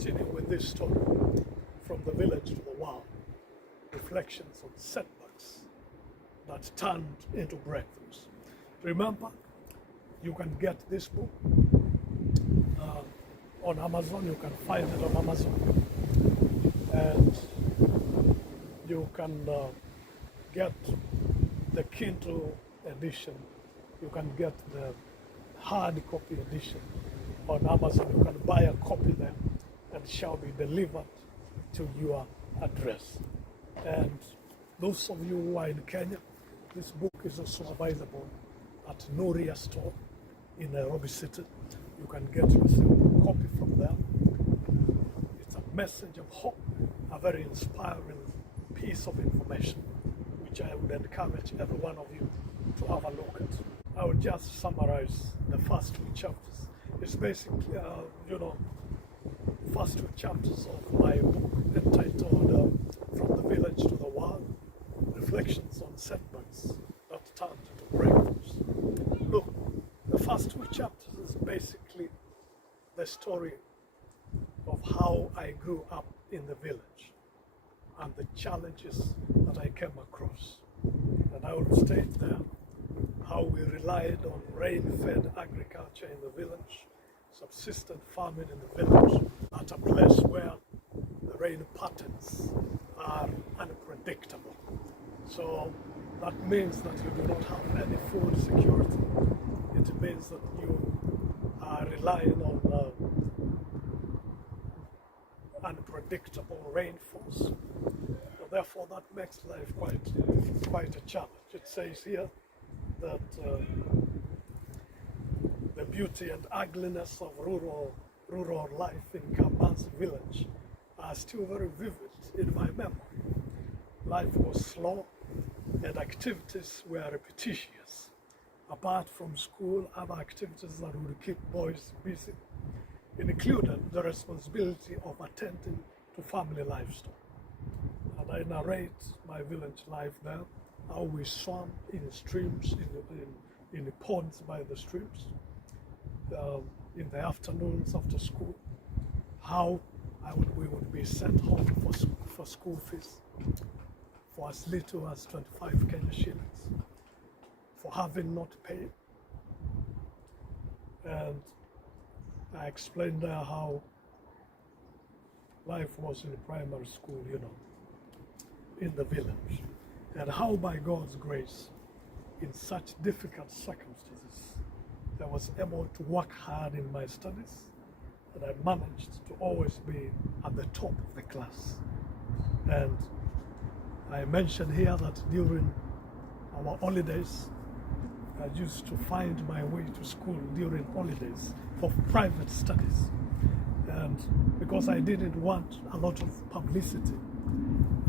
continue with this story from the village to the world, reflections on setbacks that turned into breakthroughs. Remember, you can get this book on Amazon. You can find it on Amazon, and you can get the Kindle edition. You can get the hard copy edition on Amazon. You can buy a copy there, and it shall be delivered to your address. And those of you who are in Kenya, this book is also available at Nuria store in Nairobi City. You can get yourself a copy from there. It's a message of hope, a very inspiring piece of information, which I would encourage every one of you to have a look at. I will just summarize the first two chapters. It's basically, first two chapters of my book entitled From the Village to the World, Reflections on Setbacks that Turned into Breakthroughs. Look, the first two chapters is basically the story of how I grew up in the village and the challenges that I came across. And I will state there how we relied on rain-fed agriculture in the village, subsistent farming in the village, at a place where the rain patterns are unpredictable. So that means that you do not have any food security. It means that you are relying on unpredictable rainfalls. So therefore, that makes life quite a challenge. It says here that the beauty and ugliness of rural life in Kamban's village are still very vivid in my memory. Life was slow and activities were repetitious. Apart from school, other activities that would keep boys busy included the responsibility of attending to family livestock. And I narrate my village life there, how we swam in streams, in the ponds by the streams, in the afternoons after school, how we would be sent home for school fees for as little as 25 Kenya shillings for having not paid. And I explained there how life was in primary school, in the village, and how by God's grace, in such difficult circumstances, I was able to work hard in my studies, and I managed to always be at the top of the class. And I mentioned here that during our holidays, I used to find my way to school during holidays for private studies. And because I didn't want a lot of publicity,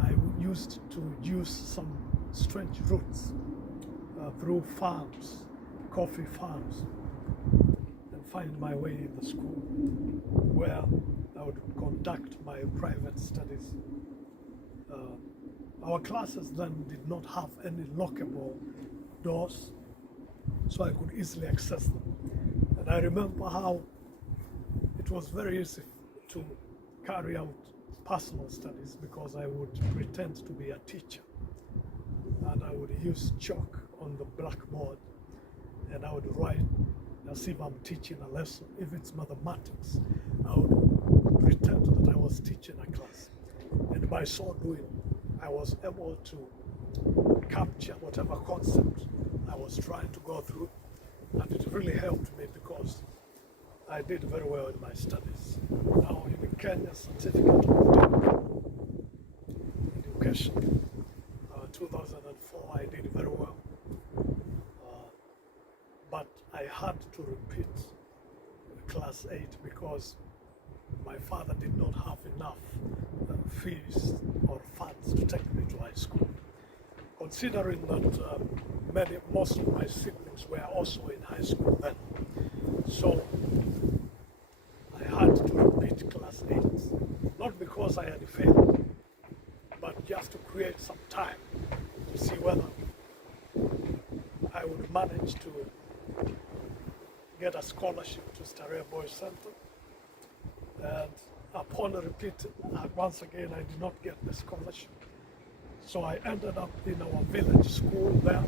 I used to use some strange routes through farms, coffee farms, and find my way in the school where I would conduct my private studies. Our classes then did not have any lockable doors, so I could easily access them. And I remember how it was very easy to carry out personal studies because I would pretend to be a teacher, and I would use chalk on the blackboard, and I would write as if I'm teaching a lesson. If it's mathematics, I would pretend that I was teaching a class. And by so doing, I was able to capture whatever concept I was trying to go through, and it really helped me because I did very well in my studies. Now in the Kenya Certificate of Education, 2004, I did very well. But I had to repeat class 8 because my father did not have enough fees or funds to take me to high school. Considering that most of my siblings were also in high school then, so I had to repeat class 8, not because I had failed, but just to create some time to see whether I would manage to get a scholarship to Starehe Boys Center. And upon repeating, once again, I did not get the scholarship. So I ended up in our village school there.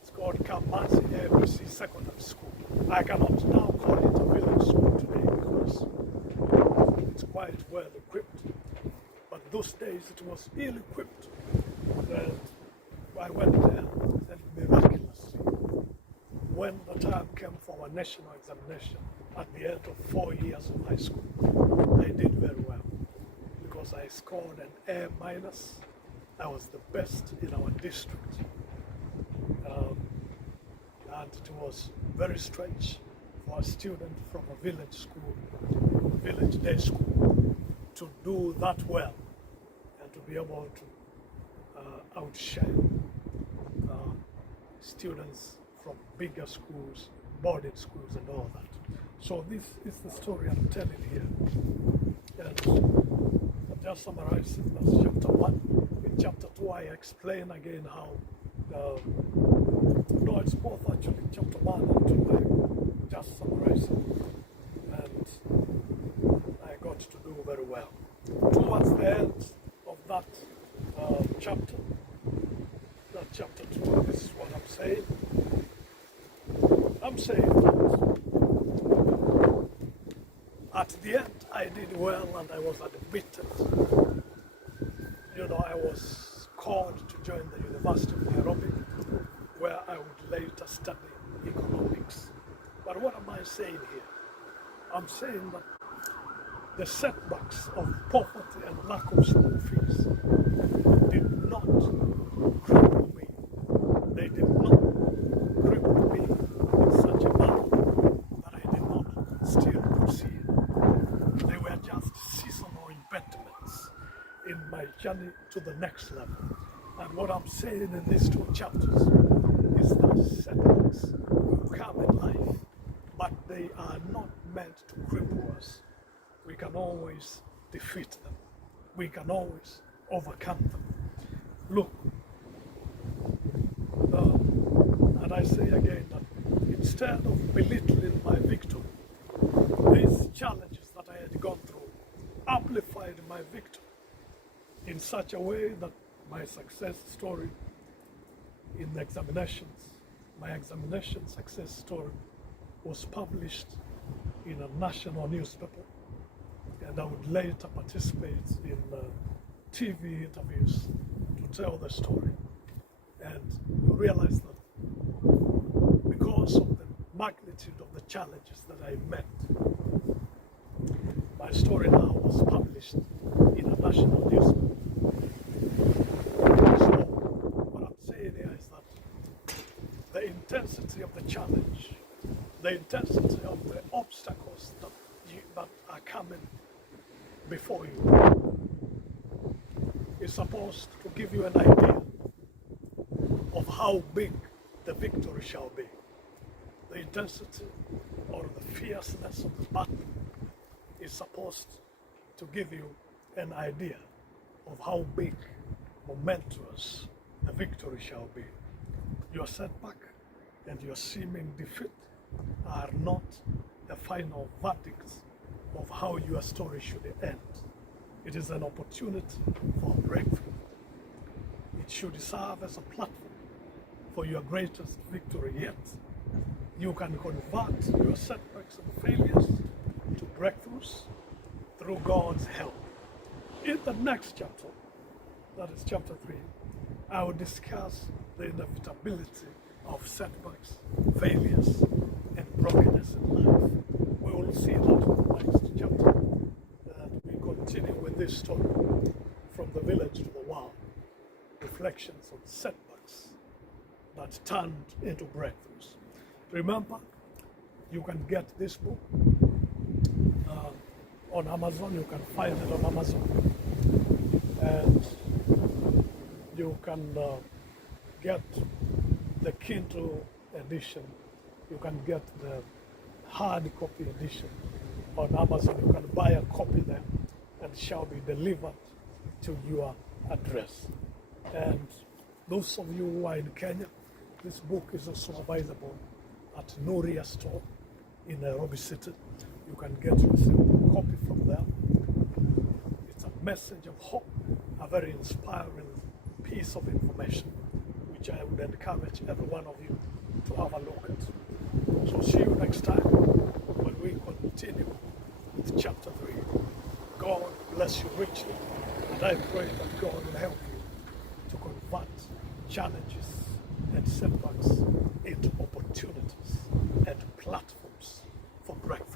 It's called Kamasi ABC Secondary School. I cannot now call it a village school today because it's quite well equipped. But those days it was ill-equipped. And I went there and miraculously, when the time came for our national examination at the end of 4 years of high school, I did very well because I scored an A minus. I was the best in our district. And it was very strange for a student from a village school, village day school, to do that well and to be able to outshine students from bigger schools, boarding schools and all that. So this is the story I'm telling here. And I'll just summarize it. That's chapter 1. In chapter 2 I explain again how, no, it's both actually, chapter 1 and 2 I just summarize it. And I got to do very well. Towards the end of that chapter, that chapter 2, this is what I'm saying. I'm saying that at the end I did well and I was admitted. You know, I was called to join the University of Nairobi, where I would later study economics. But what am I saying here? I'm saying that the setbacks of poverty and lack of school fees did not cripple me. They did not cripple me in such a manner that I did not still proceed. They were just seasonal impediments in my journey to the next level. And what I'm saying in these 2 chapters is that setbacks will come in life, but they are not meant to cripple us. We can always defeat them. We can always overcome them. Look, and I say again that instead of belittling my victory, these challenges that I had gone through amplified my victory in such a way that my success story in examinations, my examination success story was published in a national newspaper, and I would later participate in TV interviews to tell the story. And you realize that because of the magnitude of the challenges that I met, my story now was published in a national newspaper. So what I'm saying here is that the intensity of the challenge, the intensity of the obstacles that are coming before you is supposed to give you an idea of how big the victory shall be. The intensity or the fierceness of the battle is supposed to give you an idea of how big, momentous the victory shall be. Your setback and your seeming defeat are not the final verdict of how your story should end. It is an opportunity for breakthrough. It should serve as a platform for your greatest victory yet. You can convert your setbacks and failures to breakthroughs through God's help. In the next chapter, that is chapter 3, I will discuss the inevitability of setbacks, failures, and brokenness in life. We will see that in the next chapter. And we continue with this story from the village to the world. Reflections on setbacks that turned into breakthroughs. Remember, you can get this book on Amazon. You can find it on Amazon. And you can get the Kindle edition. You can get the hard copy edition on Amazon. You can buy a copy there and it shall be delivered to your address. And those of you who are in Kenya, this book is also available at Nuria store in Nairobi City. You can get yourself a copy from there. It's a message of hope, a very inspiring piece of information, which I would encourage every one of you to have a look at. So see you next time when we continue with chapter 3. God bless you richly, and I pray that God will help you to convert challenges and setbacks into opportunities and platforms for breakthrough.